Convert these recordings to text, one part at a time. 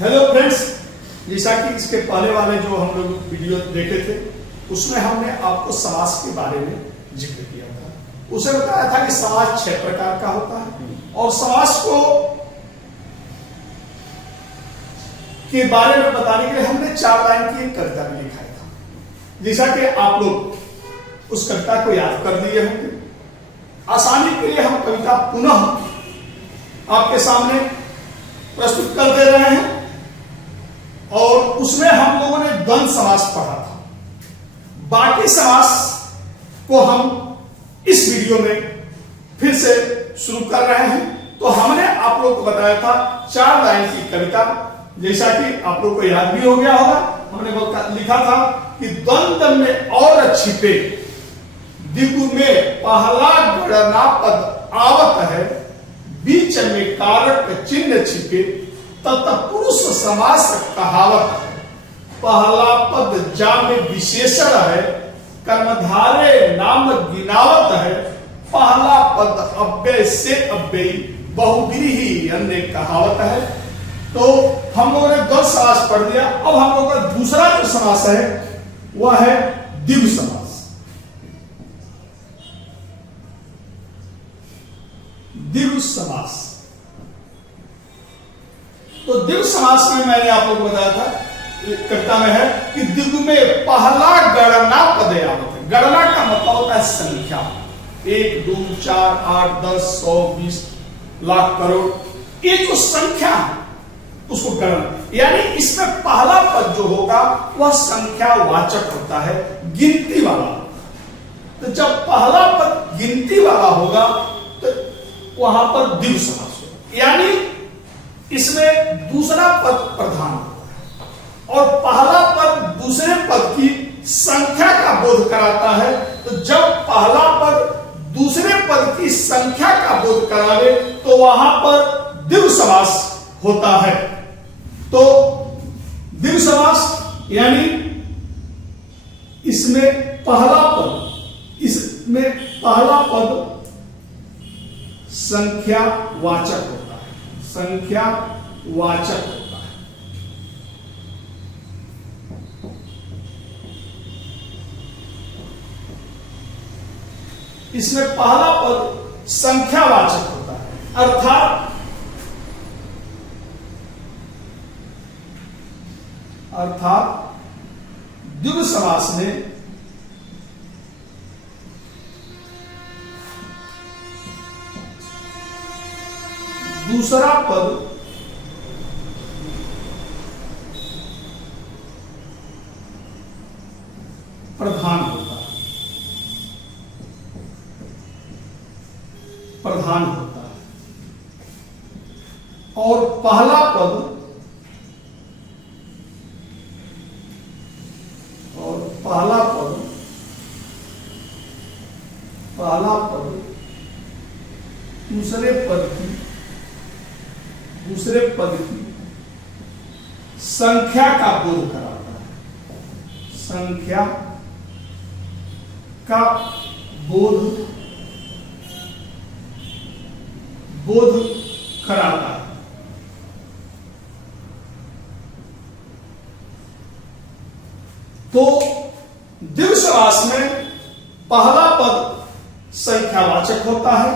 Hello friends, जैसा कि इसके पहले वाले जो हम लोग वीडियो देखे थे उसमें हमने आपको समास के बारे में जिक्र किया था। उसे बताया था कि समास 6 प्रकार का होता है और समास को के बारे में बताने के लिए हमने 4 लाइन की एक कविता भी लिखाया था। जैसा कि आप लोग उस कविता को याद कर लिए होंगे, आसानी के लिए हम कविता पुनः आपके सामने प्रस्तुत कर दे रहे हैं। और उसमें हम लोगों ने द्वंद्व समास पढ़ा था। बाकी समास को हम इस वीडियो में फिर से शुरू कर रहे हैं। तो हमने आप लोगों को बताया था 4 लाइन की कविता, जैसा कि आप लोग को याद भी हो गया होगा। हमने लिखा था कि द्वंद्व में और छिपे दिगु में पहला गणना पद आवत है, बीच में कारक चिन्ह छिपे तत्पुरुष समास कहावत है। पहला पद जा में विशेषण है, कर्मधारे नाम गिनावत है। पहला पद अव्यय से अव्ययी बहुव्रीहि अन्य कहावत है। तो हम लोगों ने 2 समास पढ़ दिया। अब हम लोगों का दूसरा जो समास है वह है द्विगु समास। द्विगु समास, तो द्विगु समास में मैंने आप लोगों को बताया था, कविता में है कि द्विगु में पहला गणना पद आवत है। गणना का मतलब होता है संख्या, 1 2 4 8 10 100 20 लाख करोड़, ये जो संख्या है उसको गणना, यानी इसमें पहला पद जो होगा वह संख्या वाचक होता है, गिनती वाला। तो जब पहला पद गिनती वाला होगा तो वहां पर द्विगु समास होगा, यानी इसमें दूसरा पद प्रधान होगा और पहला पद दूसरे पद की संख्या का बोध कराता है। तो जब पहला पद दूसरे पद की संख्या का बोध करावे तो वहां पर द्विगु समास होता है। तो द्विगु समास यानी इसमें पहला पद संख्या वाचक होता है, संख्या वाचक होता है। इसमें पहला पद संख्या वाचक होता है, अर्थात द्विगु समास में दूसरा पद प्रधान होता है, और पहला पद दूसरे पद की संख्या का बोध कराता है, संख्या का बोध कराता है। तो द्विगु समास में पहला पद संख्यावाचक होता है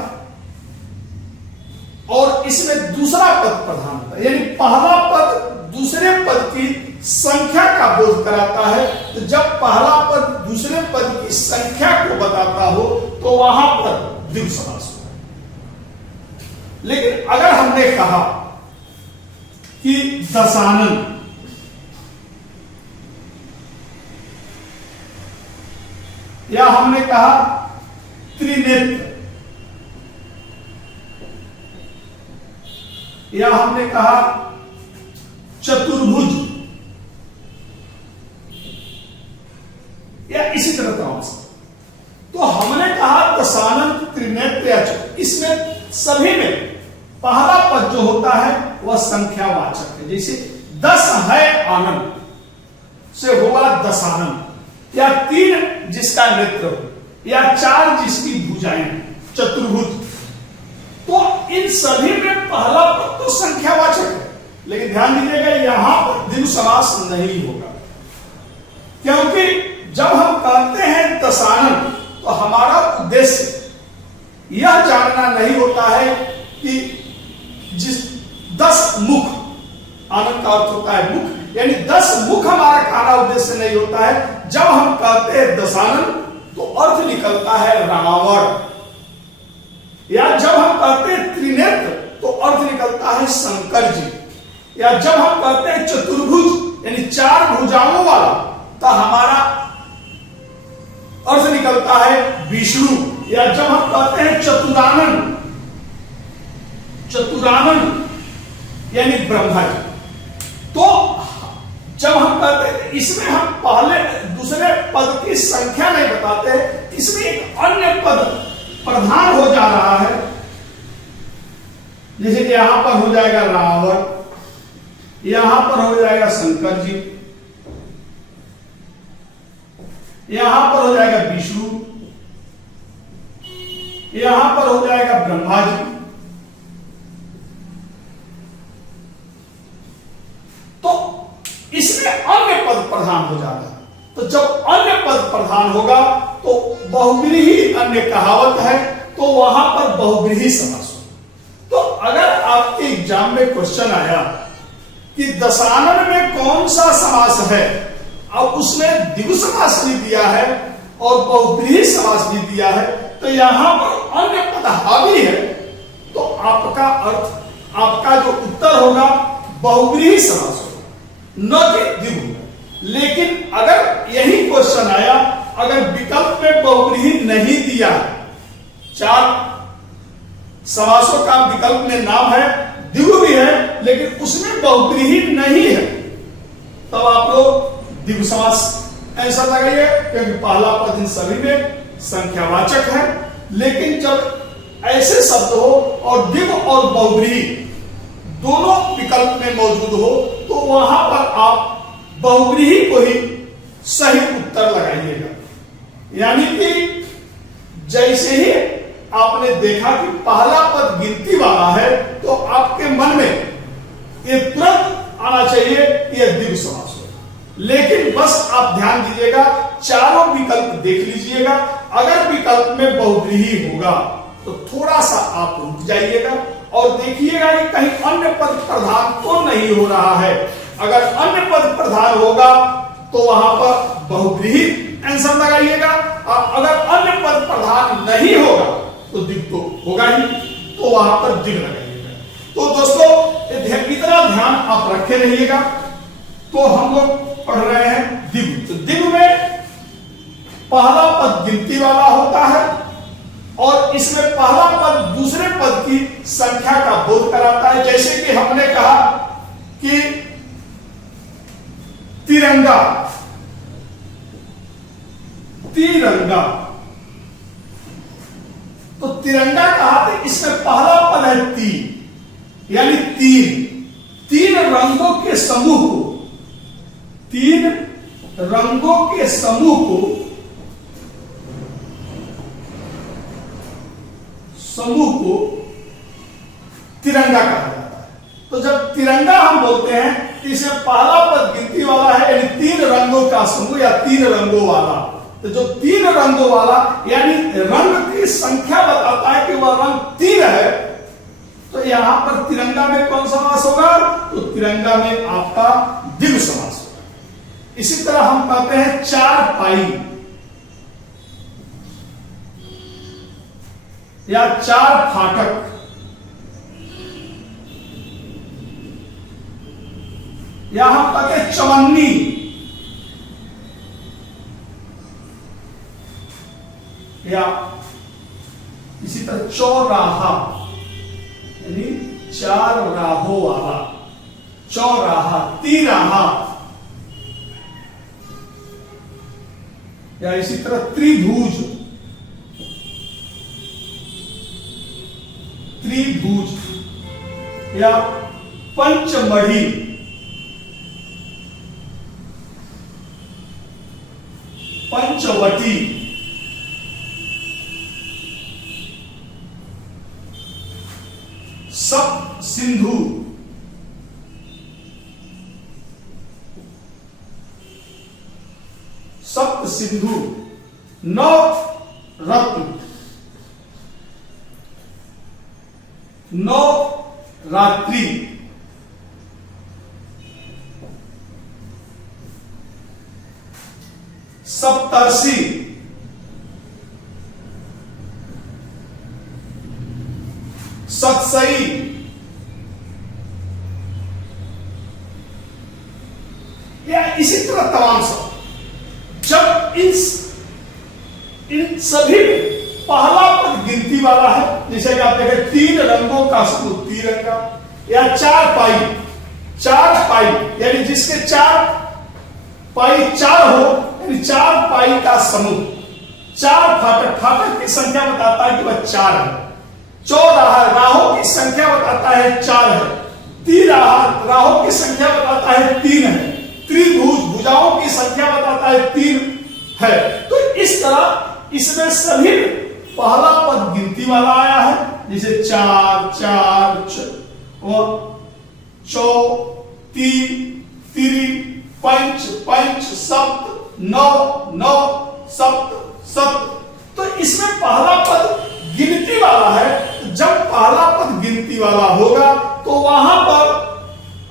और इसमें दूसरा पद प्रधान होता है, यानी पहला पद दूसरे पद की संख्या का बोध कराता है। तो जब पहला पद दूसरे पद की संख्या को बताता हो तो वहां पर द्विगु समास होता है। लेकिन अगर हमने कहा कि दशानन, या हमने कहा त्रिनेत्र, या हमने कहा चतुर्भुज, या इसी तरह का अंश, तो हमने कहा दशानन, त्रिनेत्र या इसमें सभी में पहला पद जो होता है वह संख्यावाचक है। जैसे 10 है आनंद से हुआ दशानन, या 3 जिसका नेत्र हो, या 4 जिसकी भुजाएं, चतुर्भुज। तो इन सभी में पहला पद तो संख्यावाचक है, लेकिन ध्यान दीजिएगा द्विगु समास नहीं होगा। क्योंकि जब हम कहते हैं दशानन तो हमारा उद्देश्य यह जानना नहीं होता है कि जिस 10 मुख, आनंद का अर्थ होता है मुख, यानी 10 मुख हमारा कहना उद्देश्य नहीं होता है। जब हम कहते हैं दशानन तो अर्थ निकलता है रावण, या जब हम कहते हैं त्रिनेत्र तो अर्थ निकलता है शंकर जी, या जब हम कहते हैं चतुर्भुज यानी 4 भुजाओं वाला तो हमारा अर्थ निकलता है विष्णु, या जब हम कहते हैं चतुरानन, चतुरानन यानी ब्रह्मा जी। तो जब हम कहते हैं इसमें हम पहले दूसरे पद की संख्या नहीं बताते, इसमें एक अन्य पद प्रधान हो जा रहा है। जैसे कि यहां पर हो जाएगा रावण, यहां पर हो जाएगा शंकर जी, यहां पर हो जाएगा विष्णु, यहां पर हो जाएगा ब्रह्मा जी। तो इसमें अन्य पद प्रधान हो जाता है। तो जब अन्य पद प्रधान होगा तो बहुब्रीही अन्य कहावत है, तो वहां पर बहुब्रीही समास हो। तो अगर आपके एग्जाम में क्वेश्चन आया कि दशानन में कौन सा समास है, अब उसमें द्विगु समास भी दिया है और बहुब्रीही समास भी दिया है, तो यहां पर अन्य पद हावी है, तो आपका अर्थ, आपका जो उत्तर होगा बहुब्रीही समास होगा, न कि द्विगु। लेकिन अगर यही क्वेश्चन आया, अगर विकल्प में बहुब्रीही नहीं दिया, 4 समासों का विकल्प में नाम है, द्विगु भी है लेकिन उसमें बहुब्रीही नहीं है, तब आप लोग द्विगु समास ऐसा लगाइए, क्योंकि पहला पद इन सभी में संख्यावाचक है। लेकिन जब ऐसे शब्द हो और द्विगु और बहुब्रीही दोनों विकल्प में मौजूद हो, तो वहां पर आप बहुब्रीही को ही सही उत्तर लगाइएगा। यानी कि जैसे ही आपने देखा कि पहला पद गिनती वाला है, तो आपके मन में ये तुरंत आना चाहिए कि यह द्विगु समास हो। लेकिन बस आप ध्यान दीजिएगा, चारों विकल्प देख लीजिएगा, अगर विकल्प में बहुब्रीही होगा तो थोड़ा सा आप रुक जाइएगा और देखिएगा कि कहीं अन्य पद प्रधान तो नहीं हो रहा है। अगर अन्य पद प्रधान होगा तो वहां पर बहुब्रीही आंसर लगाइएगा, और अगर अन्य पद प्रधान नहीं होगा तो द्विगु तो होगा ही, तो वहां पर द्विगु लगाइएगा। तो दोस्तों इतना ध्यान आप रखे रहिएगा। तो हम लोग पढ़ रहे हैं द्विगु। तो द्विगु में पहला पद गिनती वाला होता है और इसमें पहला पद दूसरे पद की संख्या का बोध कराता है। जैसे कि हमने कहा कि तिरंगा, तिरंगा, तो तिरंगा कहा तो इसमें पहला पद है 3, यानी 3 रंगों के समूह को, 3 रंगों के समूह को तिरंगा कहा जाता है। तो जब तिरंगा हम बोलते हैं तो इसमें पहला पद गिनती वाला है, यानी 3 रंगों का समूह या 3 रंगों वाला। तो जो 3 रंगों वाला यानी रंग की संख्या बताता है कि वह रंग 3 है, तो यहां पर तिरंगा में कौन समास होगा? तो तिरंगा में आपका द्विगु समास होगा। इसी तरह हम कहते हैं 4 पाई या 4 फाटक, या हम कहते हैं चवन्नी, या इसी तरह चौराहा, यानी 4 राहों वाला, चौराहा, तिराहा, या इसी तरह त्रिभुज, त्रिभुज, या पंचमढ़ी, पंचवटी, सप्त सिंधु, सप्त सिंधु, 9 रत्न, 9 रात्रि, सप्तर्षि, सत्सई, या इसी तरह तमाम सब। जब इन सभी में पहला पद गिनती वाला है, जैसे कि आप देखें 3 रंगों का समूह तिरंगा, या 4 पाई, 4 पाई यानी जिसके 4 पाई 4 हो, यानी 4 पाई का समूह, 4 फाटक, फाटक की संख्या बताता है कि वह 4 है। 14 राहों की संख्या बताता है 4 है। 13 राहों की संख्या बताता है 3 है। त्रिभुज भुजाओं की संख्या बताता है 3 है। तो इस तरह इसमें सभी पहला पद गिनती वाला आया है, जैसे 4 4 चौ, ती, तिरी, पंच पंच, सप्त, 9 9 सप्त सप्त। तो इसमें पहला पद गिनती वाला है। जब पहला पद गिनती वाला होगा तो वहां पर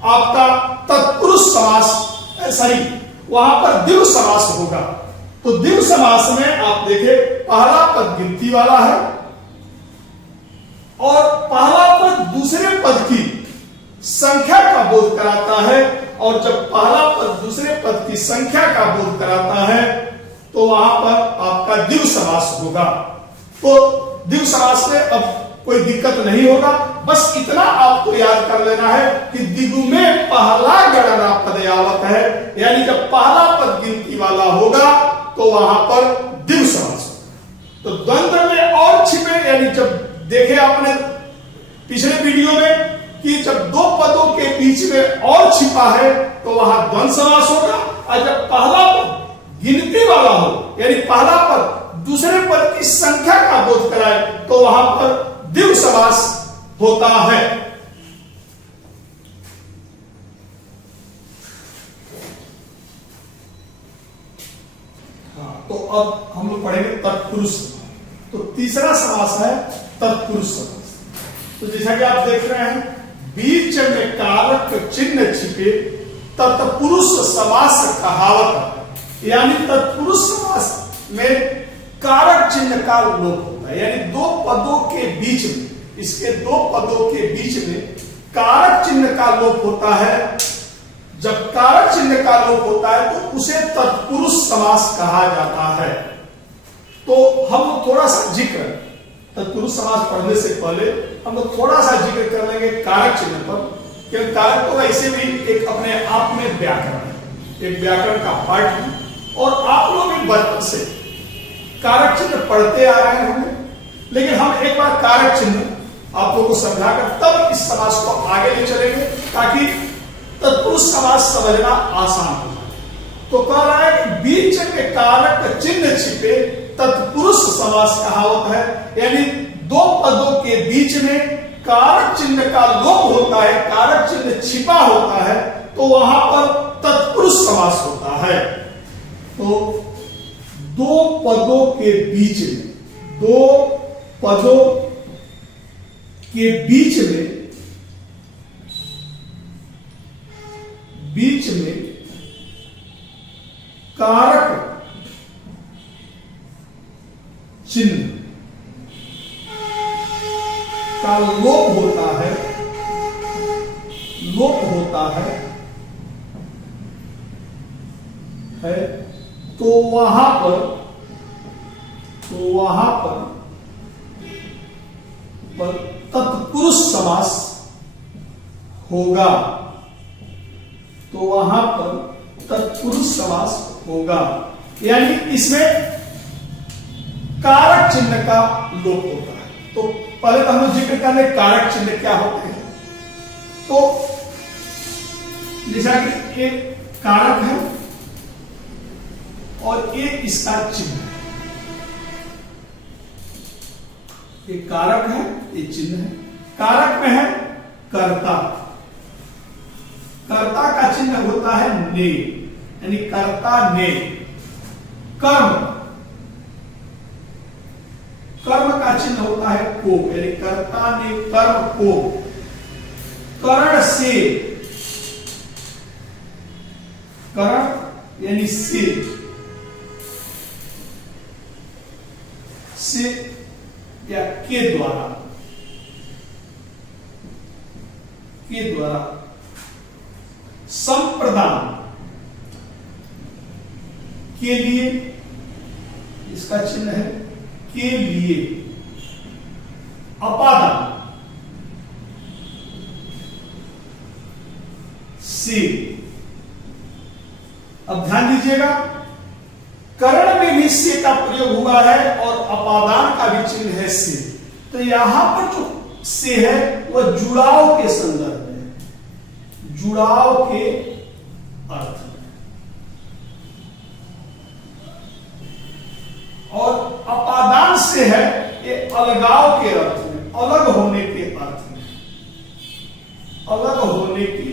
आपका तत्पुरुष समास, सॉरी, वहां पर द्विगु समास होगा। तो द्विगु समास में आप देखें पहला पद गिनती वाला है और पहला पद दूसरे पद की संख्या का बोध कराता है, और जब पहला पद दूसरे पद की संख्या का बोध कराता है तो वहां पर आपका द्विगु समास होगा। तो द्विगु समास में अब कोई दिक्कत नहीं होगा, बस इतना आपको याद कर लेना है कि द्विगु में पहला गणना पद आवत है, यानी जब पहला पद गिनती वाला होगा तो वहां पर द्विगु समास होगा। तो द्वंद्व में और छिपे, यानी जब देखे आपने पिछले वीडियो में कि जब 2 पदों के बीच में और छिपा है तो वहां द्वंद्व समास होगा, और जब पहला पद गिनती वाला हो, यानी पहला पद दूसरे पद की संख्या का बोध कराए, तो वहां पर द्विगु समास होता है। तो अब हम लोग पढ़ेंगे तत्पुरुष समास। तो तीसरा समास है तत्पुरुष समास। तो जैसा कि आप देख रहे हैं बीच में कारक चिन्ह छिपे तत्पुरुष समास कहावत, यानी तत्पुरुष समास में कारक चिन्ह का लोप होता है, यानी 2 पदों के बीच में, इसके 2 पदों के बीच में कारक चिन्ह का लोप होता है। जब कारक चिन्ह का लोप होता है तो उसे तत्पुरुष समास कहा जाता है। तो हम लोग थोड़ा सा जिक्र, तत्पुरुष समास पढ़ने से पहले हम लोग थोड़ा सा जिक्र कर लेंगे कारक चिन्ह पर, क्योंकि कारक तो वैसे भी एक अपने आप में व्याकरण है, एक व्याकरण का पार्ट है, और आप लोग भी बचपन से कारक चिन्ह पढ़ते आ रहे हैं। लेकिन हम एक बार कारक चिन्ह आप लोगों को समझाकर तब इस समास को आगे ले चलेंगे, ताकि तत्पुरुष समास समझना आसान हो जाए। तो कह रहा है कि बीच में कारक चिन्ह छिपे तत्पुरुष समास कहावत है, यानी 2 पदों के बीच में कारक चिन्ह का लोप होता है, कारक चिन्ह छिपा होता है, तो वहां पर तत्पुरुष समास होता है। तो 2 पदों के बीच में, 2 पदों के बीच में कारक चिन्ह का लोप होता है, तो वहां पर तत्पुरुष समास होगा, तो वहां पर तत्पुरुष समास होगा, यानी इसमें कारक चिन्ह का लोप होता है। तो पहले तो हम लोग जिक्र कर ले कारक चिन्ह क्या होते हैं। तो जैसा कि एक कारक है और एक इसका चिन्ह है, एक कारक है, एक चिन्ह है। कारक में है कर्ता, कर्ता का चिन्ह होता है ने, यानी कर्ता ने, कर्म, कर्म का चिन्ह होता है को, यानी कर्ता ने कर्म को करण से, करण यानी से या के द्वारा, के द्वारा संप्रदान के लिए, इसका चिन्ह है के लिए, अपादान से। अब ध्यान दीजिएगा, करण में भी से का प्रयोग हुआ है और अपादान का भी चिन्ह है से। तो यहां पर जो से है वह जुड़ाव के संदर्भ में, जुड़ाव के अर्थ में, और अपादान से है ये अलगाव के अर्थ में, अलग होने के अर्थ में, अलग होने के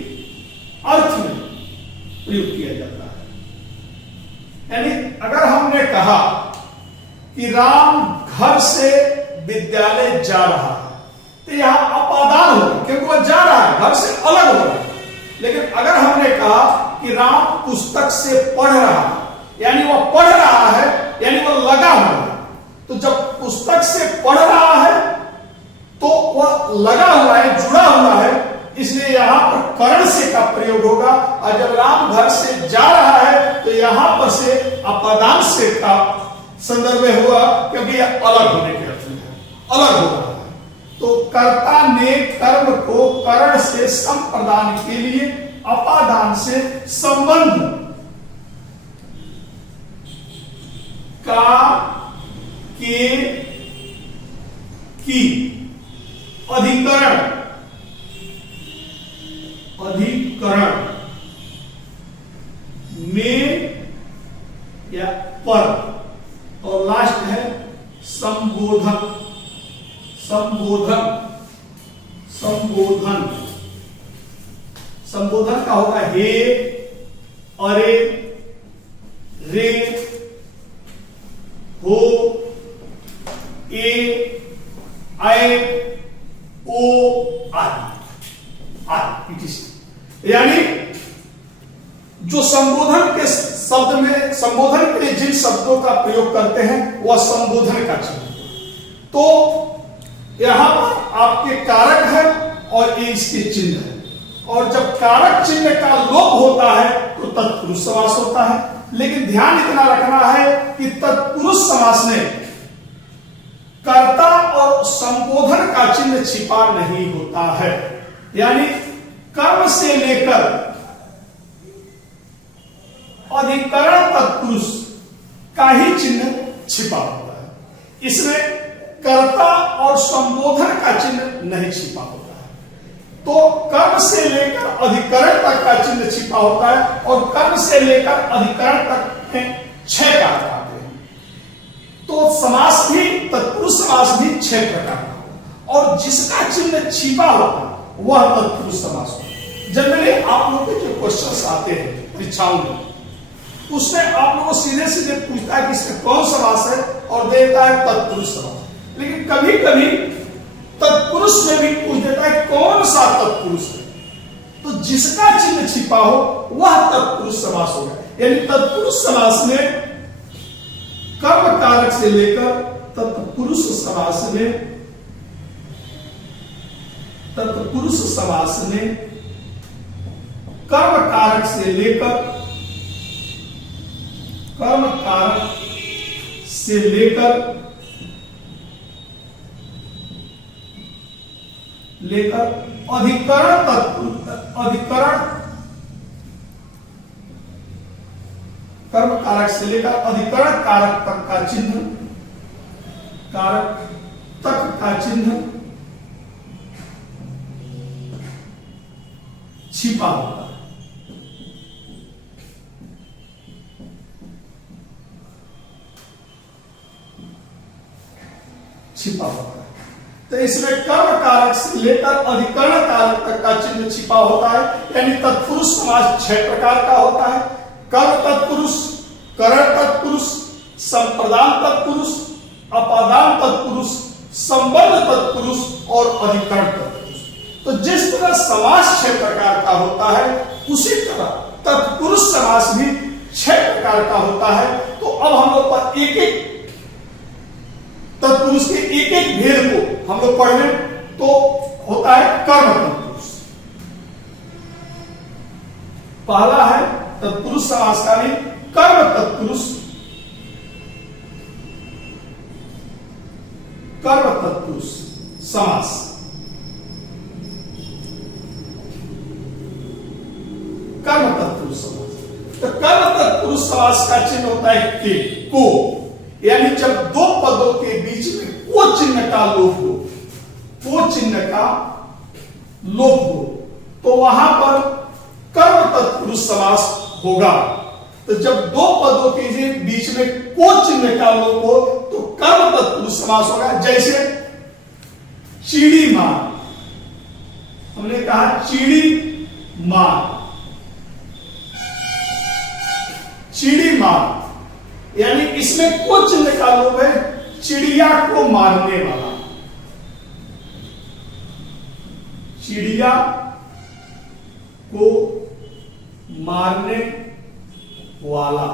अर्थ में प्रयोग किया जाता है। यानी अगर हमने कहा कि राम घर से विद्यालय जा रहा है तो यहां अपादान होगा क्योंकि वह जा रहा है, घर से अलग हो रहा है। लेकिन अगर हमने कहा कि राम पुस्तक से पढ़ रहा है, यानी वह पढ़ रहा है, यानी वह लगा हुआ है, तो जब पुस्तक से पढ़ रहा है तो वह लगा हुआ है, जुड़ा हुआ है, इसलिए यहां पर करण से का प्रयोग होगा। और जब राम घर से जा रहा है तो यहां पर से अपादान से का संदर्भ में हुआ क्योंकि यह अलग होने के अर्थ में है, अलग हो रहा है। तो कर्ता ने कर्म को करण से संप्रदान के लिए अपादान से संबंध का के की अधिकरण, अधिकरण में या पर, और लास्ट है संबोधन, संबोधन, संबोधन, संबोधन का होगा हे, अरे, रे, हो, ए, आए, ओ आदि, यानी जो संबोधन के शब्द में, संबोधन के लिए जिन शब्दों का प्रयोग करते हैं वह संबोधन का चिन्ह। तो यहां पर आपके कारक है और ये इसके चिन्ह है, और जब कारक चिन्ह का लोप होता है तो तत्पुरुष समास होता है। लेकिन ध्यान इतना रखना है कि तत्पुरुष समास में कर्ता और संबोधन का चिन्ह छिपा नहीं होता है, यानी कर्म से लेकर अधिकरण तत्पुरुष का ही चिन्ह छिपा होता है। इसमें कर्ता और संबोधन का चिन्ह नहीं छिपा होता है। तो कर्म से लेकर अधिकरण तक का चिन्ह छिपा होता है, और कर्म से लेकर अधिकरण तक में 6 कारक आते हैं। तो समास भी, तत्पुरुष समास भी 6 प्रकार का होगा, और जिसका चिन्ह छिपा होता है वह तत्पुरुष समास होता है। जनरली आप लोगों के जो क्वेश्चंस आते हैं परीक्षाओं में, उसमें आप लोगों को सीधे सीधे पूछता है कि इसमें कौन समास है, और देता है तत्पुरुष समास। लेकिन कभी कभी तत्पुरुष में भी पूछ देता है कौन सा तत्पुरुष है, तो जिसका चिन्ह छिपा हो वह तत्पुरुष समास होगा। यानी तत्पुरुष समास में कर्म कारक से लेकर तत्पुरुष समास में, तत्पुरुष समास में कर्म कारक से लेकर, कर्म कारक से लेकर अधिकरण तत्पुरुष, अधिकरण, कर्म कारक से लेकर अधिकरण कारक तक का चिन्ह, कारक तक का चिन्ह छिपा होता है। छिपा होता है। तो इसमें कर्म कारक से लेकर अधिकरण कारक तक का चिन्ह छिपा होता है। यानी तत्पुरुष समास 6 प्रकार का होता है। कर्म तत्पुरुष, करण तत्पुरुष, संप्रदान तत्पुरुष, अपादान तत्पुरुष, संबंध तत्पुरुष और अधिकरण तत्पुरुष। तो जिस तरह समास 6 प्रकार का होता है, उसी तरह तत्पुरुष समास भी 6 प्रकार का होता है। तो अब हम लोग पर एक एक तत्पुरुष के एक एक भेद को हम लोग पढ़ लें। तो होता है कर्म तत्पुरुष। पहला है तत्पुरुष समास का भी कर्म तत्पुरुष। कर्म तत्पुरुष समास। कर्म तत्पुरुष समास। तो कर्म तत्पुरुष समास का चिन्ह होता है के, को, यानी जब दो पदों के बीच में को चिन्ह का लोप हो, को चिन्ह का लोप हो, तो वहां पर कर्म तत्पुरुष समास होगा। तो जब दो पदों के बीच में को चिन्ह का लोप हो तो कर्म तत्पुरुष समास होगा। जैसे चीड़ी मार, हमने कहा चीड़ी मार, चीड़ी मार, यानी इसमें को चिन्ह का लोप है, चिड़िया को मारने वाला, चिड़िया को मारने वाला,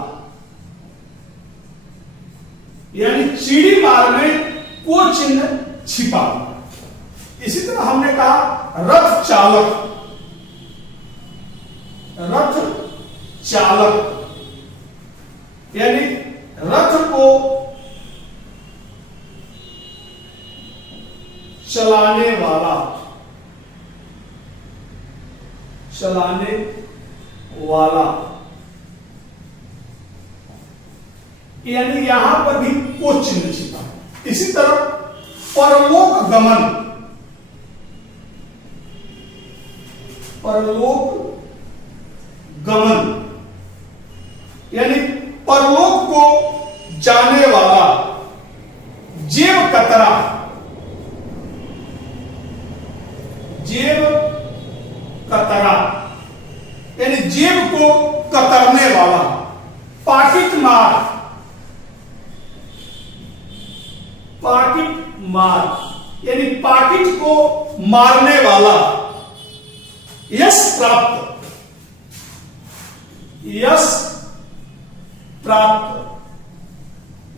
यानी चीड़ी मार में को चिन्ह छिपा। इसी तरह हमने कहा रथ चालक, रथ चालक, यानी रथ को चलाने वाला, चलाने वाला, यानी यहां पर भी को चिन्ह छिपा है। इसी तरह परलोक गमन, परलोक गमन, यानी परलोक को जाने वाला, जेब कतरा, जेब कतरा, यानी जेब को कतरने वाला, पाकिट मार, पाकिट मार, यानी पाकिट को मारने वाला, यश प्राप्त, यश प्राप्त,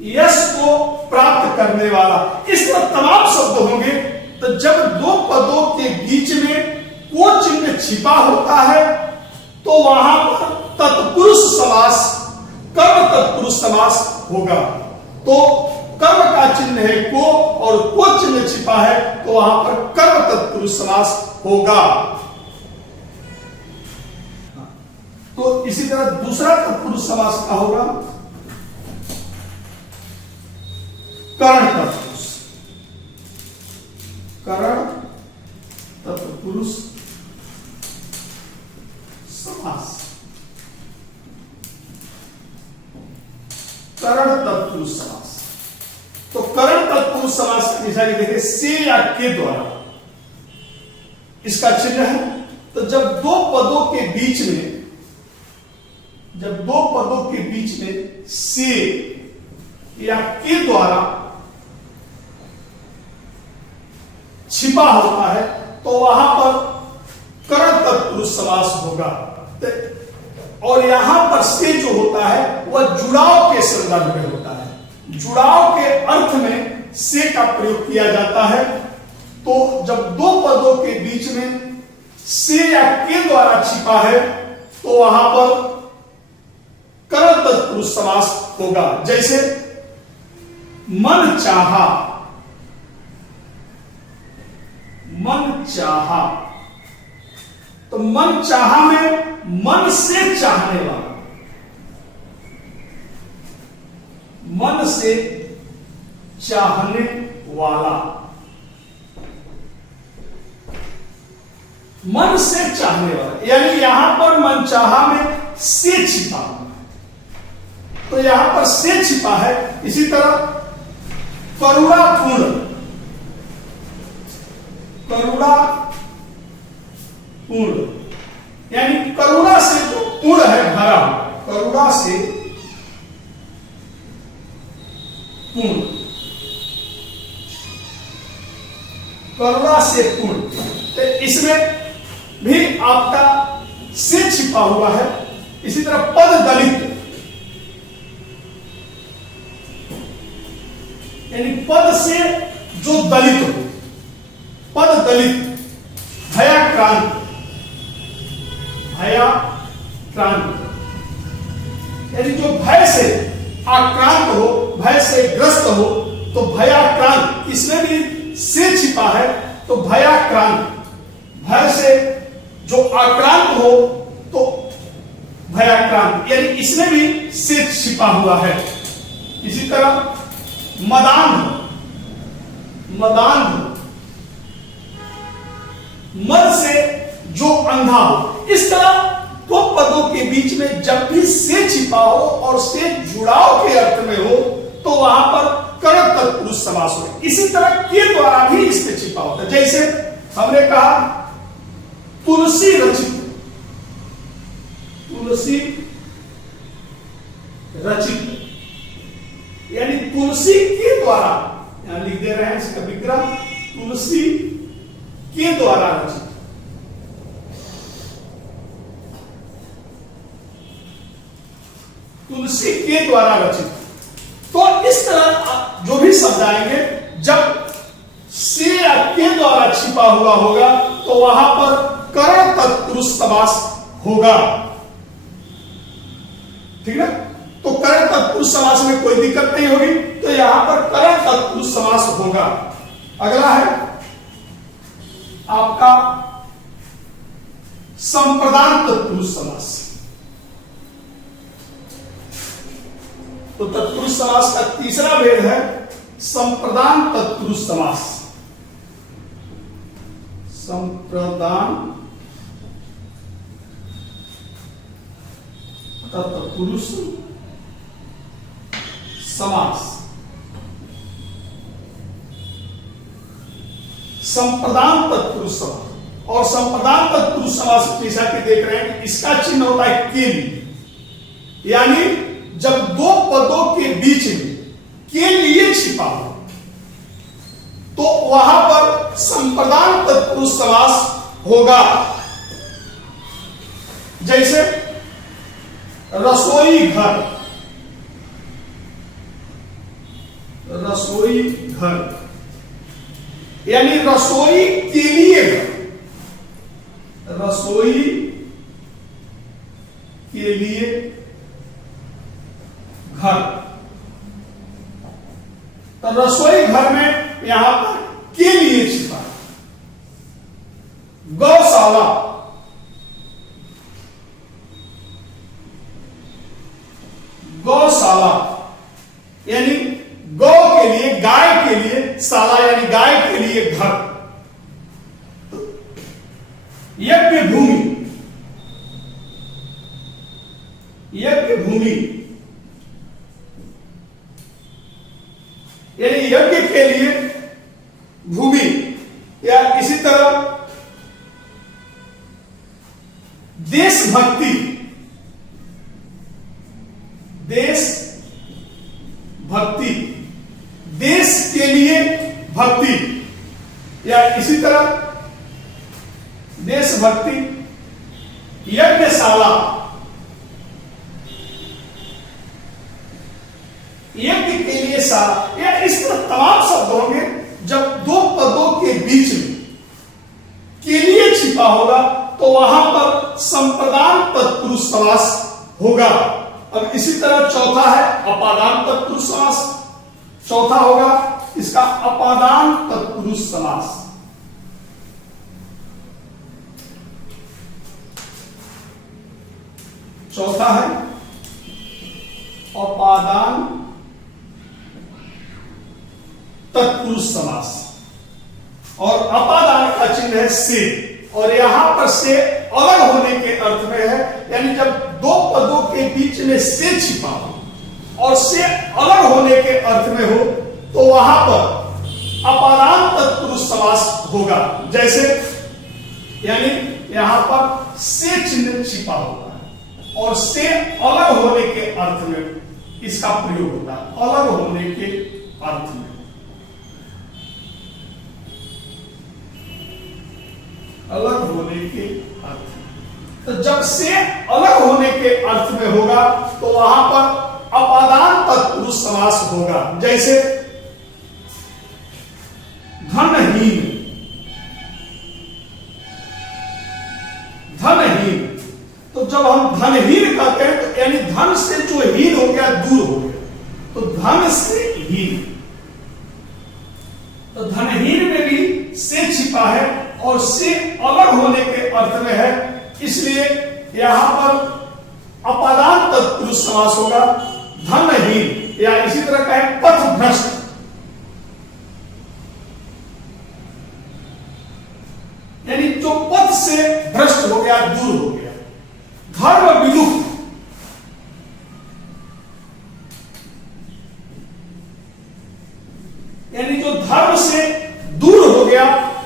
यश को प्राप्त करने वाला। इस तरह तमाम शब्द होंगे। तो जब दो पदों के बीच में को चिन्ह छिपा होता है तो वहां पर तत्पुरुष समास, कर्म तत्पुरुष समास होगा। तो कर्म का चिन्ह है को और को चिन्ह छिपा है तो वहां पर कर्म तत्पुरुष समास होगा। तो इसी तरह दूसरा तत्पुरुष समास का होगा करण तत्पुरुष, करण तत्पुरुष समास, करण तत्पुरुष समास। तो करण तत्पुरुष समास की दिशा देखिए से या के द्वारा इसका चिन्ह है। तो जब दो पदों के बीच में, जब दो पदों के बीच में से या के द्वारा छिपा होता है तो वहां पर करण तत्पुरुष समास होगा। और यहां पर से जो होता है वह जुड़ाव के संदर्भ में होता है, जुड़ाव के अर्थ में से का प्रयोग किया जाता है। तो जब दो पदों के बीच में से या के द्वारा छिपा है तो वहां पर करण तत्पुरुष समास होगा। जैसे मन चाहा, मन चाहा, तो मन चाहा में मन से चाहने वाला, मन से चाहने वाला, मन से चाहने वाला, यानी यहां पर मन चाहा में से छिपा हुआ है तो यहां पर से छिपा है। इसी तरह करुणापूर्ण, करुणापूर्ण, यानी करुणा से जो पूर्ण है भरा, करुणा से करुणा से पूर्ण, तो इसमें भी आपका से छिपा हुआ है। इसी तरह पद दलित, यानी पद से जो दलित हो, पद दलित। भयाक्रांत, भयाक्रांत यानी जो भय से आक्रांत हो, भय से ग्रस्त हो, तो भयाक्रांत, इसमें भी से छिपा है, तो भयाक्रांत, भय से जो आक्रांत हो तो भयाक्रांत, यानी इसमें भी से छिपा हुआ है। इसी तरह मदान्ध, मदान्ध, मद से जो अंधा हो। इस तरह दो पदों के बीच में जब भी से छिपा हो और से जुड़ाव के अर्थ में हो, तो वहां पर कर्ण तत्पुरुष समास हो। इसी तरह के द्वारा भी इसमें छिपा होता है। जैसे हमने कहा तुलसी रचित, तुलसी रचित, यानी तुलसी के द्वारा, यहां लिख दे रहे हैं इसका विग्रह, तुलसी के द्वारा रचित। तुलसी के द्वारा रचित। तो इस तरह जो भी शब्द आएंगे, जब से या के द्वारा छिपा हुआ होगा, तो वहां पर कर्ण तत्पुरुष समास होगा। ठीक है, तो कर्ण तत्पुरुष समास में कोई दिक्कत नहीं होगी, तो यहां पर कर्ण तत्पुरुष समास होगा। अगला है आपका संप्रदान तत्पुरुष समास। तो तत्पुरुष समास का तीसरा भेद है संप्रदान तत्पुरुष समास। संप्रदान तत्पुरुष समास। संप्रदान तत्पुरुष समास और संप्रदान तत्पुरुष समास जैसा कि देख रहे हैं, इसका चिन्ह होता है के लिए, यानी जब दो पदों के बीच में के लिए छिपा हो, तो वहां पर संप्रदान तत्पुरुष समास होगा। जैसे रसोई घर, रसोई घर, यानी रसोई के लिए घर, रसोई के लिए घर। तो रसोई घर में यहां पर के लिए छिपा। गौशाला, गौशाला यानी गौ के लिए, गाय के लिए, शाला यानी गाय के लिए घर। यज्ञ भूमि, यज्ञ भूमि यानी यज्ञ के लिए भूमि, या इसी तरह देशभक्ति, देशभक्ति, देश के लिए भक्ति, या इसी तरह देशभक्ति, यज्ञशाला, यज्ञ के लिए शाला, या इस तरह तमाम शब्द होंगे। जब दो पदों के बीच में के लिए छिपा होगा, तो वहां पर संप्रदान तत्पुरुष समास होगा। अब इसी तरह चौथा है अपादान तत्पुरुष समास। चौथा होगा इसका अपादान तत्पुरुष समास। चौथा है अपादान तत्पुरुष समास, और अपादान का चिन्ह है से, और यहां पर से अलग होने के अर्थ में है, यानी जब दो पदों के बीच में से छिपा हो और से अलग होने के अर्थ में हो, तो वहां पर अपादान तत्पुरुष समास होगा। जैसे यानी यहां पर से चिन्ह छिपा होता है और से अलग होने के अर्थ में इसका प्रयोग होता है, अलग होने के अर्थ में। अलग होने के अर्थ। तो जब से अलग होने के अर्थ में होगा तो वहां पर अपादान तत्पुरुष समास होगा। जैसे धनहीन, धनहीन, तो जब हम धनहीन कहते हैं तो यानी धन से जो हीन हो गया दूर हो गया, तो धन से हीन। तो धनहीन में भी से छिपा है और से अलग होने के अर्थ में है, इसलिए यहां पर अपादान तत्पुरुष समास होगा। धनहीन या इसी तरह का है पथभ्रष्ट, यानी जो पथ से भ्रष्ट हो गया, दूर हो गया। धर्म विमुख, यानी जो धर्म से दूर हो गया,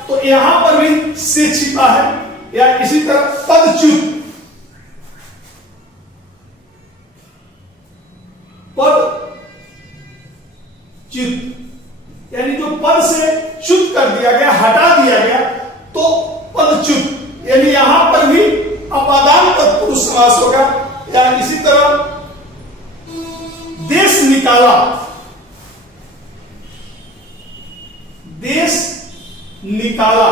तो यहां पर भी से छिपा है। या इसी तरह पदच्युत, पदच्युत यानी जो पद से च्युत कर दिया गया, हटा दिया गया, तो पदच्युत, यानी यहां पर भी अपादान तत्पुरुष समास होगा। या इसी तरह देश निकाला, देश निकाला,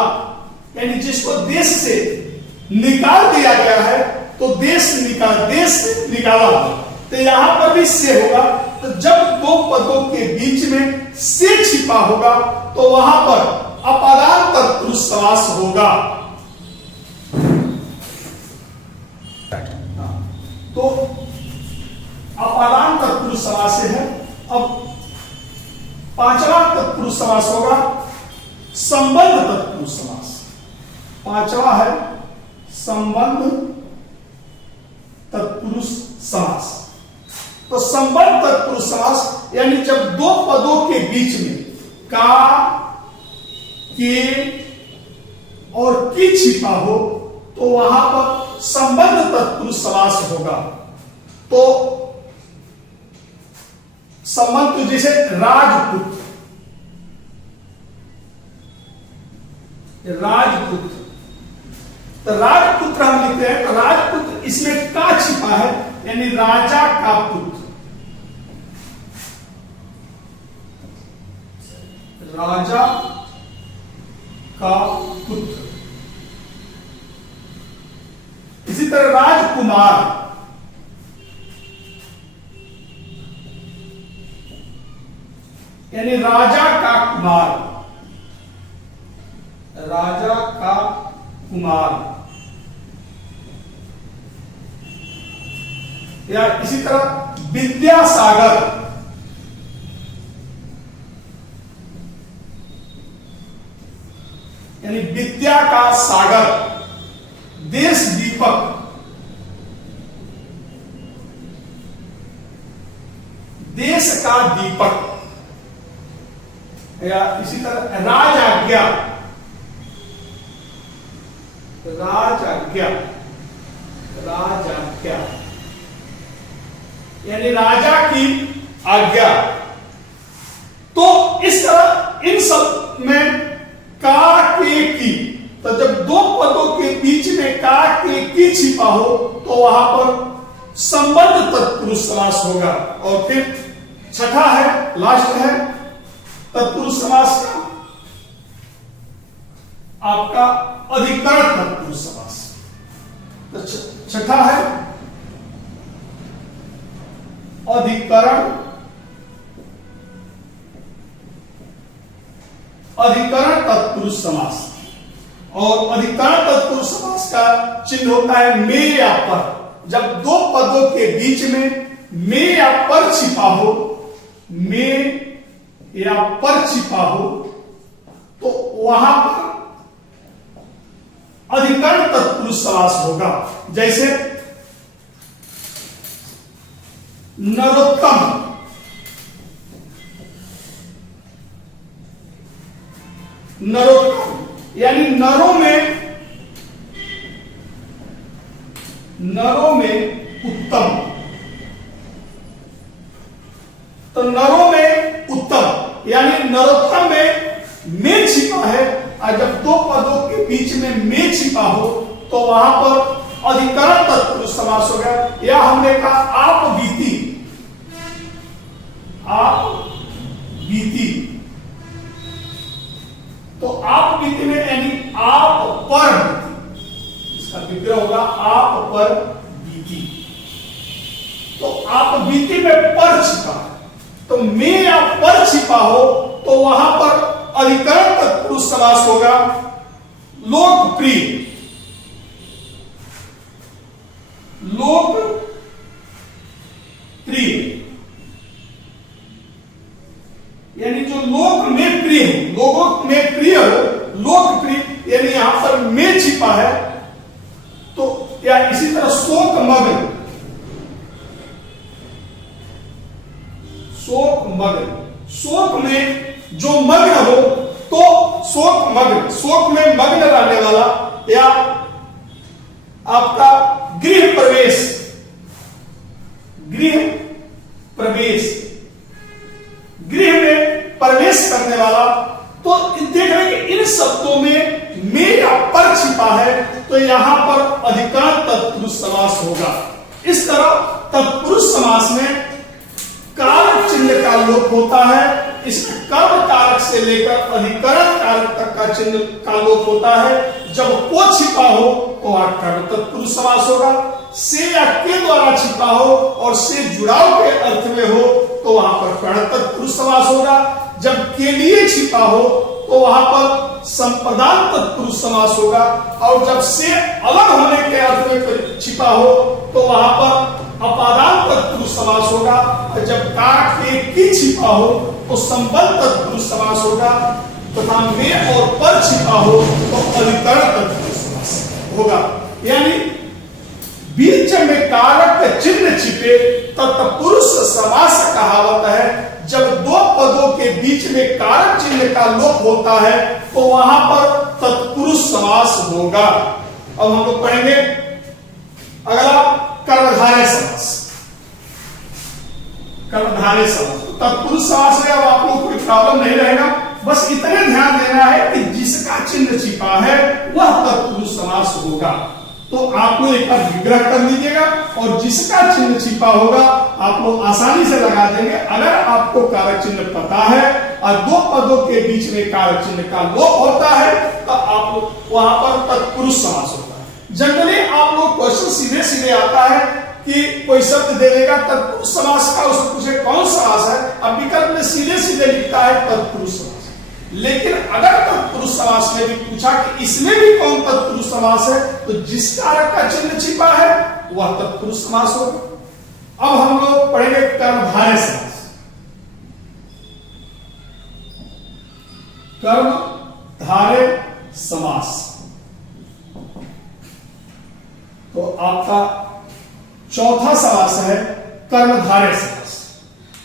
यानी जिसको देश से निकाल दिया गया है तो देश निकाला, तो यहां पर भी से होगा। तो जब दो पदों के बीच में से छिपा होगा तो वहां पर अपादान तत्पुरुष समास होगा। तो अपादान तत्पुरुष समास है। अब पांचवा तत्पुरुष समास होगा संबंध तत्पुरुष समास। पांचवा है संबंध तत्पुरुष समास। तो संबंध तत्पुरुष समास यानी जब दो पदों के बीच में का, के और की छिपा हो तो वहां पर संबंध तत्पुरुष समास होगा। तो संबंध तो जैसे राजपुत्र, राजपुत्र, तो राजपुत्र हम लिखते हैं, तो राजपुत्र इसमें का छिपा है, यानी राजा का पुत्र, राजा का पुत्र। इसी तरह राजकुमार, यानी राजा का कुमार, राजा का कुमार। या इसी तरह विद्यासागर, यानी विद्या का सागर। देश दीपक, देश का दीपक। या इसी तरह राजाज्ञा, राजाज्ञा, राजाज्ञा, यानी राजा की आज्ञा। तो इस तरह इन सब में का, के, की, तो जब दो पदों के बीच में का, के, की छिपा हो तो वहां पर संबंध तत्पुरुष समास होगा। और फिर छठा है, लास्ट है तत्पुरुष समास का आपका अधिकरण तत्पुरुष समास। तो छठा है अधिकरण, अधिकरण तत्पुरुष समास। और अधिकरण तत्पुरुष समास का चिन्ह होता है में या पर। जब दो पदों के बीच में में या पर छिपा हो, में या पर छिपा हो, तो वहां पर अधिकरण तत्पुरुष समास होगा। जैसे नरोत्तम, नरोत्तम यानी नरों में उत्तम। तो नरों में उत्तम यानी नरोत्तम में छिपा है और जब दो पदों के बीच में छिपा हो तो वहां पर अधिकरण तत्पुरुष समास हो गया। या हमने कहा आप बीती, आप बीती, तो आप बीती में यानी आप पर बीती, इसका विग्रह होगा आप पर बीती। तो आप बीती में पर छिपा, तो में या पर छिपा हो तो वहां पर अधिकरण तत्पुरुष समास होगा लोकप्रिय, लोकप्रिय, यानी जो लोक में प्रिय हो, लोगों में प्रिय हो, लोकप्रिय, यानी यहां पर में छिपा है। तो या इसी तरह शोक मग्न, शोक मग्न, शोक में जो मग्न हो तो शोक मग्न, शोक में मग्न रहने वाला, या आपका गृह प्रवेश, गृह प्रवेश, गृह में प्रवेश करने वाला। तो देख रहे हैं कि इन शब्दों में या पर छिपा है तो यहां पर अधिकरण तत्पुरुष समास होगा। इस तरह तत्पुरुष समास में कारक चिन्ह का लोप होता है। इसमें कर्म कारक से लेकर अधिकरण कारक तक का चिन्ह का लोप होता है। जब को छिपा हो तो कर्म तत्पुरुष समास होगा। से या के द्वारा छिपा हो और से जुड़ाव के अर्थ में हो तो वहां पर कर्ण तत्पुरुष समास होगा। जब के लिए छिपा हो तो वहां पर संप्रदान तत्पुरुष समास होगा। और जब से अलग होने के अर्थ में छिपा हो तो वहां पर अपादान तत्पुरुष समास होगा। और जब कारक के की छिपा हो तो संबंध तत्पुरुष समास होगा। तथा में और पर छिपा हो तो अधिकरण तत्पुरुष समास होगा। यानी बीच में कारक चिन्ह छिपे तत्पुरुष समास कहावत है। जब दो पदों के बीच में कारक चिन्ह का लोप होता है तो वहां पर तत्पुरुष समास होगा। अब हम लोग पढ़ेंगे अगला कर्मधारय समास। कर्मधारय समास तत्पुरुष समास में अब आप लोग कोई प्रॉब्लम नहीं रहेगा। बस इतने ध्यान देना है कि जिसका चिन्ह छिपा है वह तत्पुरुष समास होगा। तो आप लोग एक बार विग्रह कर लीजिएगा और जिसका चिन्ह छिपा होगा आप लोग आसानी से लगा देंगे। अगर आपको कारक चिन्ह पता है और दो पदों के बीच में कारक चिन्ह का लोप होता है तो आप लोग वहां पर तत्पुरुष समास होता है। जनरली आप लोग क्वेश्चन सीधे सीधे आता है कि कोई शब्द दे देगा तत्पुरुष समास का, उसको पूछे कौन समास है, अब विकल्प में सीधे सीधे लिखता है तत्पुरुष समास। लेकिन अगर तत्पुरुष समास में भी पूछा कि इसमें भी कौन तत्पुरुष समास है तो जिस कारक का चिन्ह छिपा है वह तत्पुरुष समास होगा। अब हम लोग पढ़ेंगे कर्मधारय समास। कर्मधारय समास तो आपका चौथा समास है कर्मधारय समास।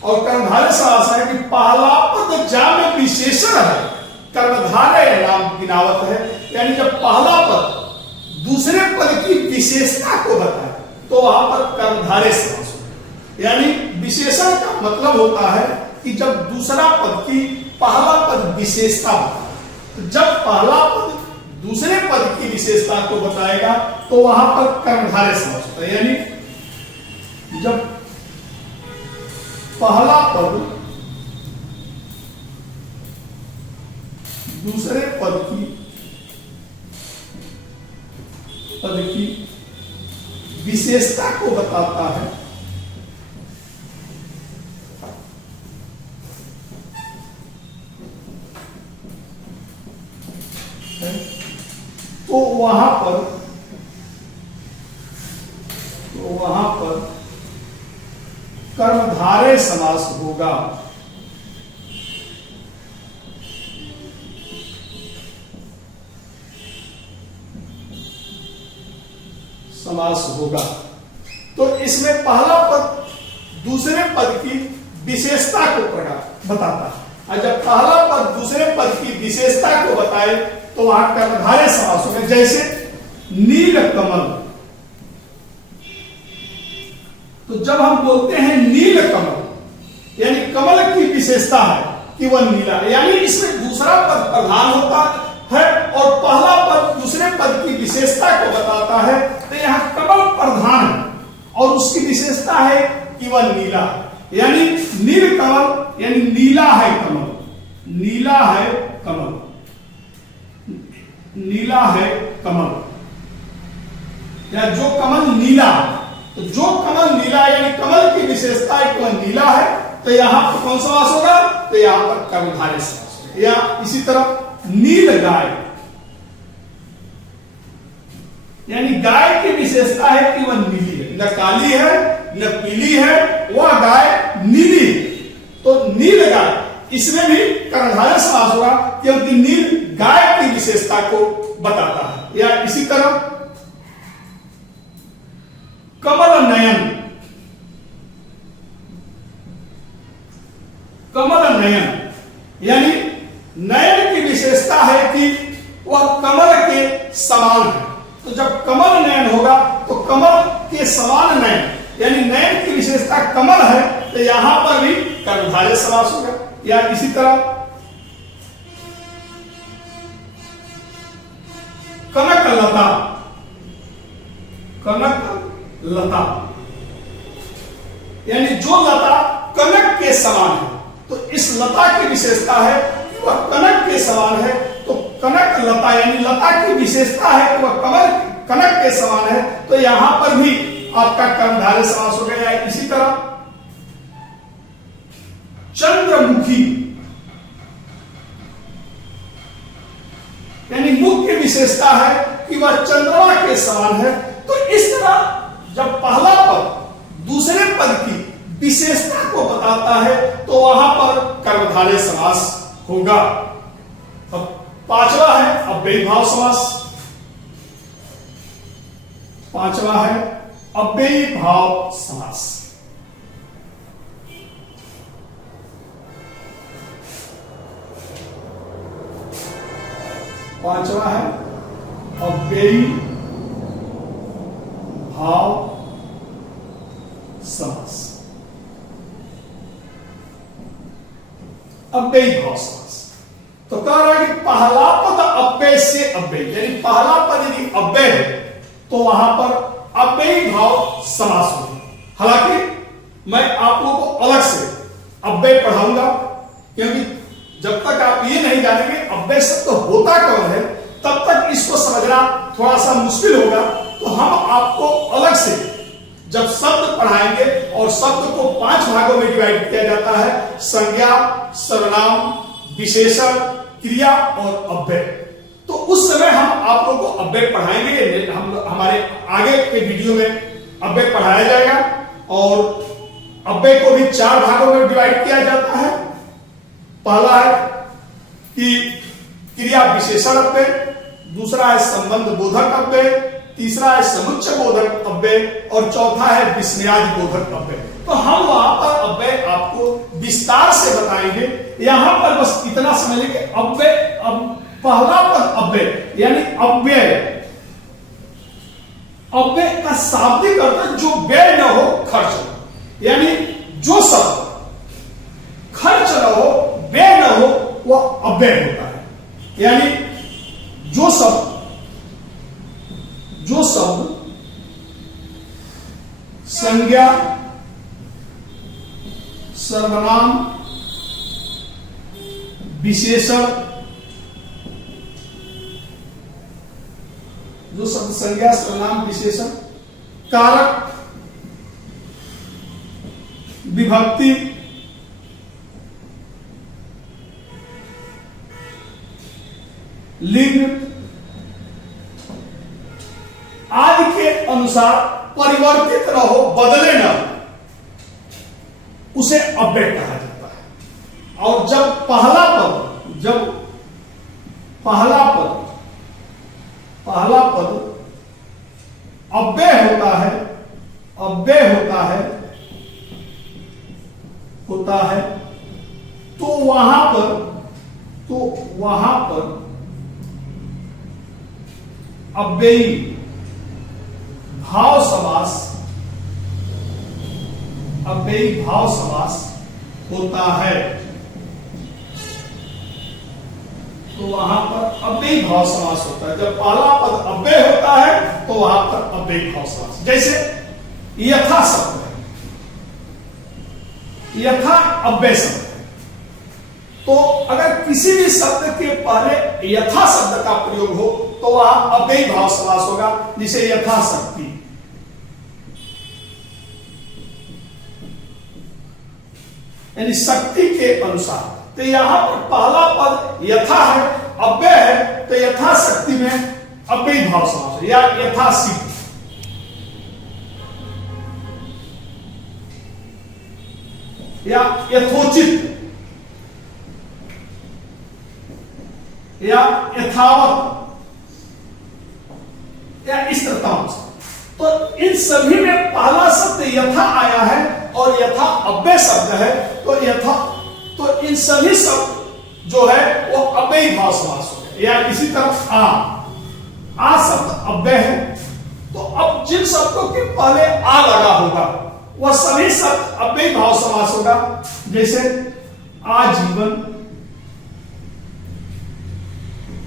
और कर्मधारय समास है कि पहला पद जा में विशेषण है, कर्मधारय नाम गिनावत है। यानी जब पहला पद दूसरे पद की विशेषता को बताए तो वहां पर कर्मधारय समास होगा। यानी विशेषण का मतलब होता है कि जब दूसरा पद की पहला पद विशेषता बताए, तो जब पहला पद दूसरे पद की विशेषता को बताएगा तो वहां पर कर्मधारय समास होता है। यानी जब पहला पद दूसरे पद की विशेषता को बताता है तो वहां पर कर्मधारय समास होगा। समास होगा तो इसमें पहला पद दूसरे पद की विशेषता को बताता है। और जब पहला पद दूसरे पद की विशेषता को बताए तो वहां कर्मधारय समास होगा। जैसे नील कमल, तो जब हम बोलते हैं नील कमल यानी कमल की विशेषता है कि वह नीला, यानी इसमें दूसरा पद प्रधान होता है और पहला पद दूसरे पद की विशेषता को बताता है, तो यहां कमल प्रधान है और उसकी विशेषता है कि वह नीला, यानी नील कमल, यानी नीला है कमल, नीला है कमल, नीला है कमल, या जो कमल नीला, तो जो कमल नीला यानी कमल की विशेषता है कि वह नीला है, तो यहां पर कौन सा वास होगा, तो यहां पर कर्मधारय समास होगा। या इसी तरह नील गाय, यानी गाय की विशेषता है कि वह नीली है, न काली है न पीली है, वह गाय नीली, तो नील गाय, इसमें भी कर्मधारय समास होगा क्योंकि नील गाय की विशेषता को बताता है। या इसी तरह कमल नयन, कमल नयन, यानी नयन की विशेषता है कि वह कमल के समान है, तो जब कमल नयन होगा तो कमल के समान नयन, यानी नयन की विशेषता कमल है, तो यहां पर भी कर्मधारय समास होगा। या इसी तरह कनक लता, कनक लता, यानी जो लता कनक के समान है, तो इस लता की विशेषता है कि वह कनक के समान है, तो कनक लता यानी लता की विशेषता है कि वह कनक के समान है, तो यहां पर भी आपका कर्मधारय समास हो गया। इसी तरह चंद्रमुखी, यानी मुख की विशेषता है कि वह चंद्रमा के समान है, तो इस तरह जब पहला पद दूसरे पद की विशेषता को बताता है तो वहां पर कर्मधारय समास होगा। अब पांचवा है अव्ययी भाव समास, पांचवा है अव्ययी भाव समास। पांचवा है अव्ययी भाव समास, अव्ययी भाव समास। तो कह रहा है कि पहला पद अव्यय से अव्यय, यानी पहला पद यदि अव्यय है तो वहां पर अव्ययी भाव समास होगा। हालांकि मैं आप लोगों को अलग से अव्यय पढ़ाऊंगा, क्योंकि जब तक आप ये नहीं जानेंगे अव्यय शब्द होता कौन है, तब तक इसको समझना थोड़ा सा मुश्किल होगा। तो हम आपको अलग से जब शब्द पढ़ाएंगे, और शब्द को 5 भागों में डिवाइड किया जाता है, संज्ञा, सर्वनाम, विशेषण, क्रिया और अव्यय, तो उस समय हम आप लोगों को अव्यय पढ़ाएंगे। हम हमारे आगे के वीडियो में अव्यय पढ़ाया जाएगा, और अव्यय को भी 4 भागों में डिवाइड किया जाता है। पहला है कि क्रिया विशेषण अव्यय, दूसरा है संबंध बोधक अव्यय, तीसरा है समुच्चय बोधक अव्यय, और चौथा है विस्मयादि बोधक अव्यय। तो हम वहां पर अव्यय आपको विस्तार से बताएंगे। यहां पर बस इतना समझ लें कि अव्यय, पहला पद अव्यय यानी अव्यय, अव्यय का शाब्दिक अर्थ जो व्यय न हो खर्च हो, यानी जो शब्द खर्च न हो व्यय न हो वह अव्यय होता है। यानी जो शब्द संज्ञा, सर्वनाम, विशेषण, जो शब्द संज्ञा, सर्वनाम, विशेषण, कारक, विभक्ति, लिंग आदि के अनुसार परिवर्तित न हो, बदले न, उसे अव्यय कहा जाता है। और जब पहला पद अव्यय होता है तो वहां पर अव्ययी भाव समास होता है। तो तो वहां पर अव्ययी भाव समास होता है। जब पहला पद अव्यय होता है तो वहां पर अव्ययी भाव समास। जैसे यथा शब्द है, यथा अव्यय शब्द है, तो अगर किसी भी शब्द के पहले यथा शब्द का प्रयोग हो तो वहां अव्ययी भाव समास होगा। जिसे यथाशक्ति, यानी शक्ति के अनुसार। तो यहां पर पहला पद यथा है, अव्यय है, तो यथाशक्ति में अव्ययी भाव समास है, या यथासिद्ध। या यथोचित, या यथावत, या इस तरह से। तो इन सभी में पहला शब्द यथा आया है और यथा अव्यय शब्द है, तो यथा, तो इन सभी शब्द जो है वो अव्ययी भाव समास हो गए। या इसी तरह आ शब्द अव्यय है, तो अब जिन शब्दों के पहले आ लगा होगा वह सभी शब्द अव्ययी भाव समास होगा। जैसे आजीवन,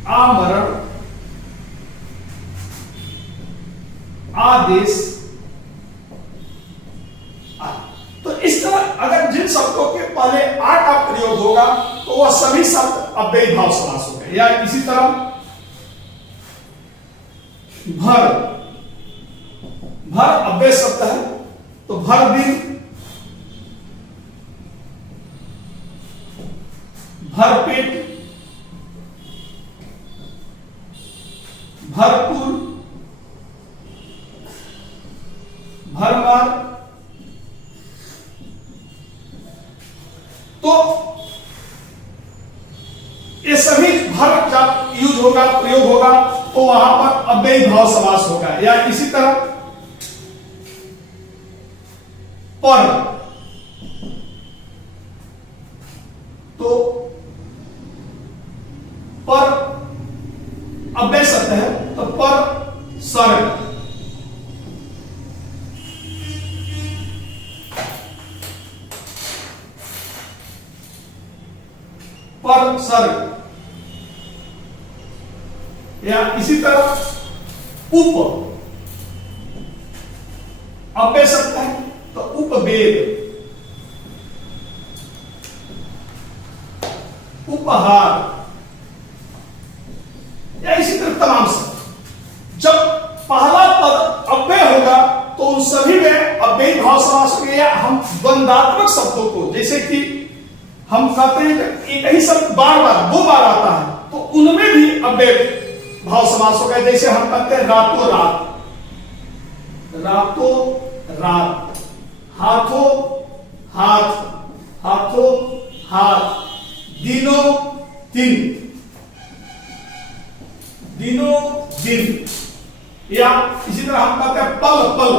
आमरण, आदेश। तो इस तरह अगर जिन शब्दों के पहले आ का प्रयोग होगा तो वह सभी शब्द अव्ययी भाव समास हो गए। या इसी तरह भर, भर अव्यय शब्द है, तो भर दिन, भर पेट, भरपूर, भरमार। तो ये सभी भर जब यूज होगा, प्रयोग होगा, तो वहां पर अव्ययी भाव समास होगा। या इसी तरह पर, तो पर अव्यय शब्द है, तो पर सर्ग, पर सर्ग। या इसी तरह उप अव्यय शब्द है, तो उपवेद, उपहार। या इसी तरह तमाम शब्द जब पहला पद अव्यय होगा तो उन सभी में अव्ययी भाव समास हो गया। हम द्वंद्वात्मक शब्दों को, जैसे कि हम कहते हैं कि एक ही शब्द बार बार दो बार आता है, तो उनमें भी अव्यय भाव समास हो गया। जैसे हम कहते हैं रातों रात, रातों रात, हाथों हाथ, हाथों हाथ, दिनों दिन, दिनों दिन। या इसी तरह हम कहते हैं पल पल,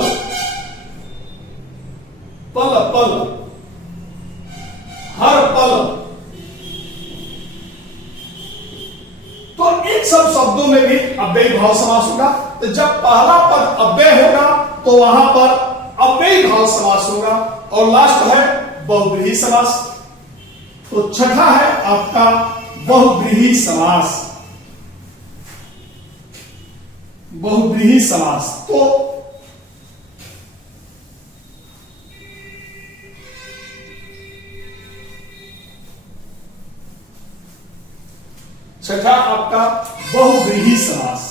पल पल, हर पल। तो इन सब शब्दों में भी अव्ययी भाव समास होगा। तो जब पहला पद अव्यय होगा तो वहां पर अव्ययी भाव समास होगा। और लास्ट है बहुव्रीहि समास। तो छठा है आपका बहुव्रीहि समास। बहुव्रीहि समास, तो छठा आपका बहुव्रीहि समास।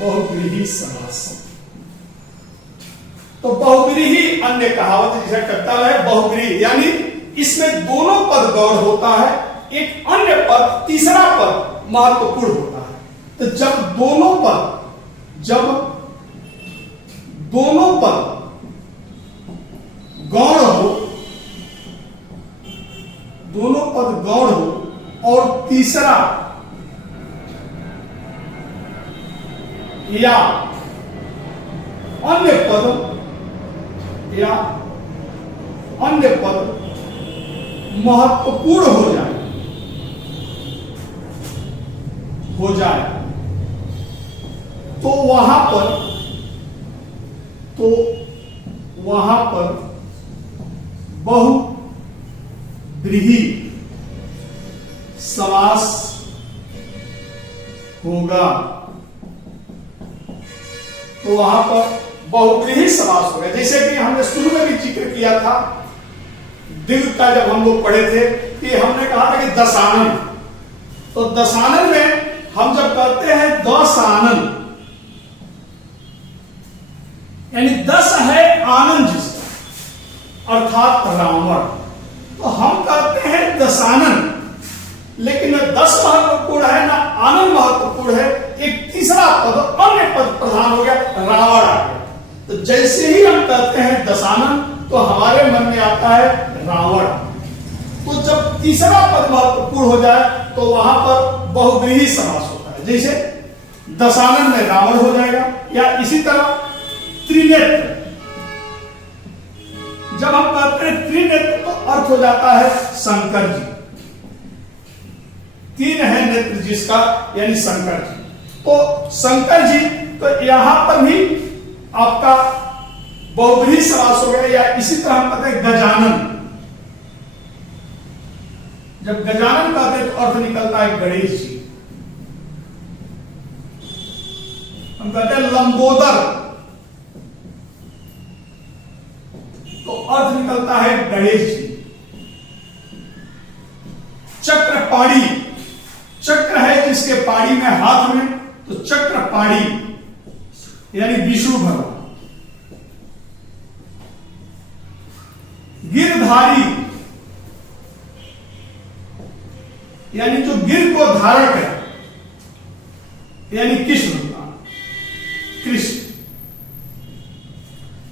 बहुव्रीहि समास, तो बहुव्रीहि अन्य कहावत जिसे कर्ता है बहुव्रीहि, यानी इसमें दोनों पद गौण होता है, एक अन्य पद, तीसरा पद महत्वपूर्ण होता है। तो जब दोनों पद गौण हो, दोनों पद गौण हो और तीसरा या अन्य पद महत्वपूर्ण हो जाए तो वहां पर बहुव्रीहि समास होगा, तो वहां पर बहुव्रीहि समास होगा। जैसे कि हमने शुरू में भी जिक्र किया था द्विग का, जब हम लोग पढ़े थे कि हमने कहा था कि दशानन, तो दशानन में हम जब कहते हैं दशानन, यानी 10 है आनंद जिसका, अर्थात रावण, तो हम कहते हैं दशानन, लेकिन न 10 महत्वपूर्ण है ना आनंद महत्वपूर्ण है, एक तीसरा पद अन्य पद प्रधान हो गया, रावण आ गया। तो जैसे ही हम कहते हैं दशानन तो हमारे मन में आता है रावण। तो जब तीसरा पद महत्वपूर्ण हो जाए तो वहां पर बहुव्रीहि समास होता है। जैसे दशानन में रावण हो जाएगा, या इसी तरह त्रिनेत्र, जब हम कहते हैं त्रिनेत्र तो अर्थ हो जाता है शंकर जी, 3 है नेत्र जिसका, यानी शंकर जी। तो शंकर जी, तो यहां पर भी आपका बहुव्रीहि समास हो गया। या इसी तरह हम कहते हैं गजानन, जब गजानन कहते हैं तो अर्थ निकलता है गणेश जी। हम कहते हैं लंबोदर, तो अर्थ निकलता है गणेश जी। चक्रपाणी, चक्र है जिसके पाड़ी में हाथ में, तो चक्रपाणी यानी विष्णु भगवान। गिरधारी यानी जो गिर को धारण करे, यानी कृष्ण भगवान, कृष्ण।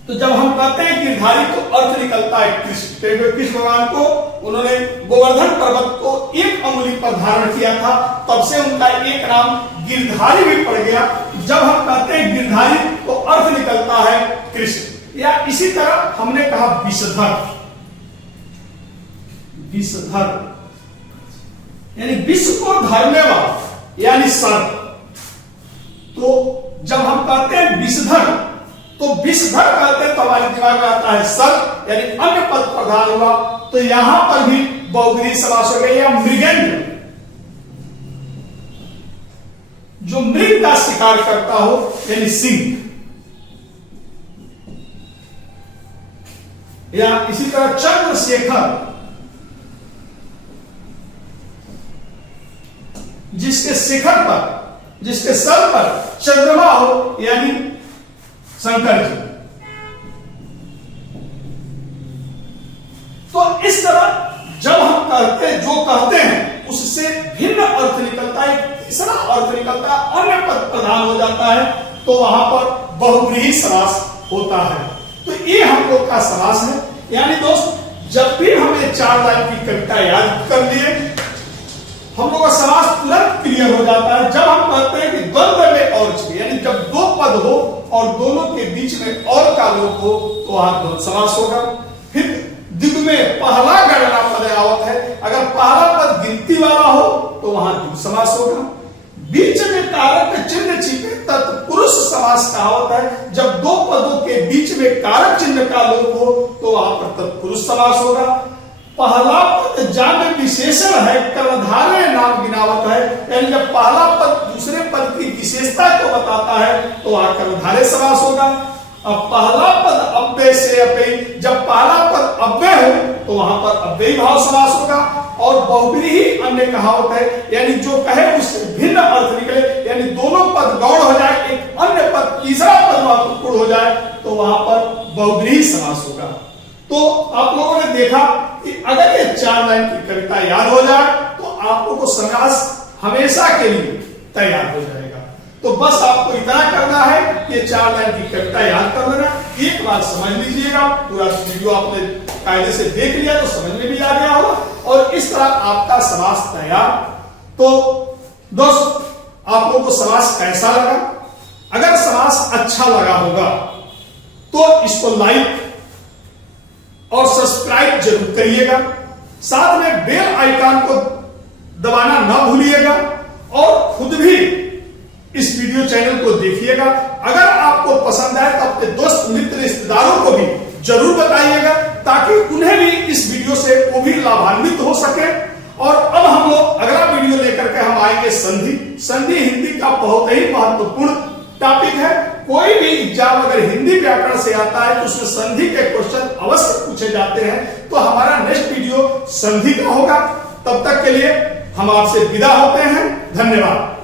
तो जब हम कहते हैं गिरधारी तो अर्थ निकलता है कृष्ण, क्योंकि कृष्ण भगवान को उन्होंने गोवर्धन पर्वत को एक अंगुली पर धारण किया था, तब से उनका एक नाम गिरधारी भी पड़ गया। जब हम कहते हैं गिरधारी तो अर्थ निकलता है कृष्ण। या इसी तरह हमने कहा विषधर, विषधर यानी विश्व को धरने वाला, यानी सर्प। तो जब हम कहते हैं विषधर तो विषधर कहते हैं तो हमारे दिमाग में आता है सर्प, यानी अन्य पद प्रधान हुआ। तो यहां पर भी बहुव्रीहि समास हो गया। या मृगेंद्र, जो मृग का शिकार करता हो, यानी सिंह। या इसी तरह चंद्रशेखर, जिसके शिखर पर, जिसके सर पर चंद्रमा हो, यानी शंकर जी। तो इस तरह जब हम कहते हैं, जो कहते हैं उससे भिन्न अर्थ निकलता है, तीसरा अर्थ निकलता है, अन्य पद प्रधान हो जाता है, तो वहां पर बहुव्रीहि समास होता है। तो ये हम लोग का समास है। यानी दोस्त, जब भी हम ये 4 लाइन की कविता याद कर लिए, हम लोग का समास तुरंत क्लियर हो जाता है। जब हम कहते हैं कि द्वंद्व में और छे, यानी जब 2 पद हो और दोनों के बीच में और का लोप हो तो वहां द्वंद्व समास होगा। फिर द्विग में पहला गणना पद आवत है, अगर पहला पद गिनती वाला हो तो वहां द्विग समास होगा। बीच में कारक चिन्ह छिपे तत्पुरुष समास कहावत है, जब 2 पदों के बीच में कारक चिन्ह का लोप हो तो वहां पर तत्पुरुष समास होगा। पहला पद जान विशेषण है, कर्मधारय नाम गिनावत है, यानी जब पहला पद दूसरे पद की विशेषता को बताता है तो वहां कर्मधारय समास होगा। अब पहला पद अव्यय से अव्यय, जब पहला पद अव्यय हो तो वहां पर अव्ययी भाव समास होगा। और बहुव्रीहि अन्य कहावत है, यानी जो कहे उससे भिन्न अर्थ निकले, यानी दोनों पद गौण हो जाए, एक अन्य पद तीसरा पद महत्वपूर्ण हो जाए तो वहां पर बहुव्रीहि समास होगा। तो आप लोगों ने देखा कि अगर ये 4 लाइन की कविता याद हो जाए तो आप लोगों को समास हमेशा के लिए तैयार हो जाएगा। तो बस आपको इतना करना है कि ये 4 लाइन की कविता याद कर लेना, एक बार समझ लीजिएगा। पूरा वीडियो आपने कायदे से देख लिया तो समझ में भी आ गया होगा, और इस तरह आपका समास तैयार। तो दोस्त, आप लोगों को समास कैसा लगा? अगर समास अच्छा लगा होगा तो इसको लाइक और सब्सक्राइब जरूर करिएगा, साथ में बेल आइकन को दबाना ना भूलिएगा, और खुद भी इस वीडियो चैनल को देखिएगा। अगर आपको पसंद आए तो अपने दोस्त मित्र रिश्तेदारों को भी जरूर बताइएगा, ताकि उन्हें भी इस वीडियो से वो भी लाभान्वित हो सके। और अब हम लोग अगला वीडियो लेकर के हम आएंगे संधि। संधि हिंदी का बहुत ही महत्वपूर्ण टॉपिक है। कोई भी एग्जाम अगर हिंदी व्याकरण से आता है तो उसमें संधि के क्वेश्चन अवश्य पूछे जाते हैं। तो हमारा नेक्स्ट वीडियो संधि का होगा। तब तक के लिए हम आपसे विदा होते हैं। धन्यवाद।